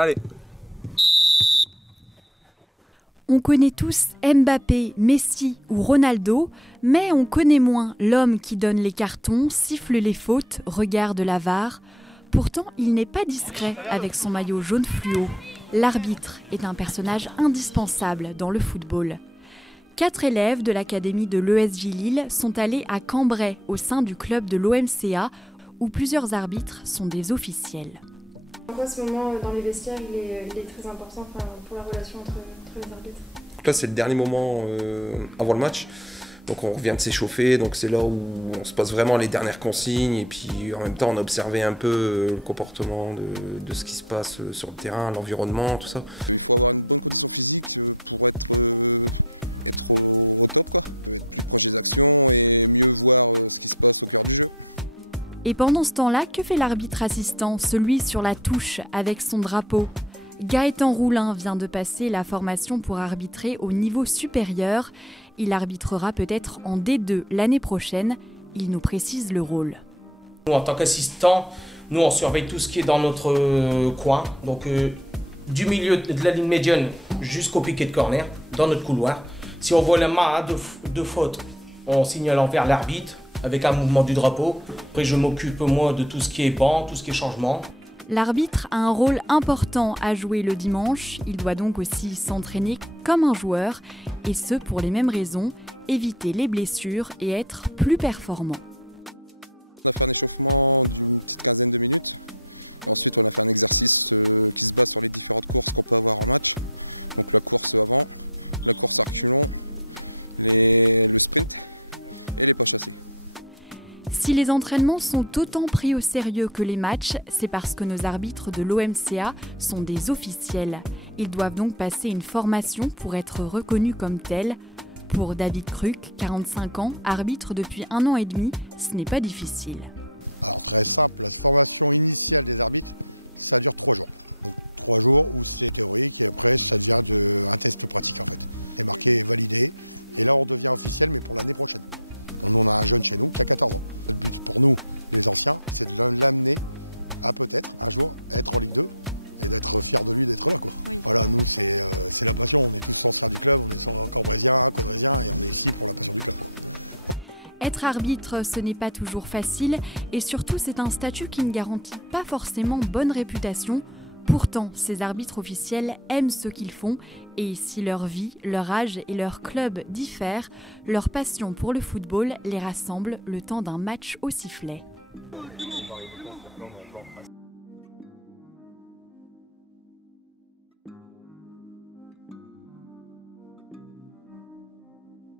Allez. On connaît tous Mbappé, Messi ou Ronaldo, mais on connaît moins l'homme qui donne les cartons, siffle les fautes, regarde la VAR. Pourtant, il n'est pas discret avec son maillot jaune fluo. L'arbitre est un personnage indispensable dans le football. 4 élèves de l'académie de l'ESJ Lille sont allés à Cambrai au sein du club de l'OMCA où plusieurs arbitres sont des officiels. Pourquoi ce moment dans les vestiaires il est très important pour la relation entre les arbitres? Là c'est le dernier moment avant le match, donc on revient de s'échauffer, donc c'est là où on se passe vraiment les dernières consignes et puis en même temps on a observé un peu le comportement de ce qui se passe sur le terrain, l'environnement, tout ça. Il faut avoir une bonne condition physique pour être au top, quoi. Être plus proche des actions et mieux voir ce qui se passe au cœur du jeu. Et pendant ce temps-là, que fait l'arbitre assistant, celui sur la touche avec son drapeau? Gaëtan Roulin vient de passer la formation pour arbitrer au niveau supérieur. Il arbitrera peut-être en D2 l'année prochaine. Il nous précise le rôle. Nous, en tant qu'assistant, nous on surveille tout ce qui est dans notre coin. Donc du milieu de la ligne médiane jusqu'au piquet de corner, dans notre couloir. Si on voit la main de faute, on signale envers l'arbitre avec un mouvement du drapeau. Après, je m'occupe moi de tout ce qui est banc, tout ce qui est changement. L'arbitre a un rôle important à jouer le dimanche. Il doit donc aussi s'entraîner comme un joueur, et ce pour les mêmes raisons, éviter les blessures et être plus performant. On a fait un échauffement d'une petite quinzaine de minutes. Ensuite, on a fait un exercice qui se base sur les différentes courses qu'on peut avoir en match. Donc la course avant, la course à reculons, le sprint et les pas chassés. Si les entraînements sont autant pris au sérieux que les matchs, c'est parce que nos arbitres de l'OMCA sont des officiels. Ils doivent donc passer une formation pour être reconnus comme tels. Pour David Cruc, 45 ans, arbitre depuis 1 an et demi, ce n'est pas difficile. Alors très simple, la formation initiale des arbitres, ça dure 3 jours. Donc 3 jours où c'est théorique et après ça devient un test pratique en fait. C'est marqué et validé et là on devient officiel mais pour l'année prochaine. On a un jeune chez nous qui a 14 ans. Le but pour nous, les anciens, c'est de l'amener à peut-être un jour être en Ligue 2 et d'être fier de lui d'être là, quoi. Oui. Voilà, nous c'est la passion, on est tous anciens du club, on est encore brésiens, codrésiens et on est ici pour la passion du club, quoi. Être arbitre, ce n'est pas toujours facile et surtout c'est un statut qui ne garantit pas forcément bonne réputation. Pourtant, ces arbitres officiels aiment ce qu'ils font et si leur vie, leur âge et leur club diffèrent, leur passion pour le football les rassemble le temps d'un match au sifflet.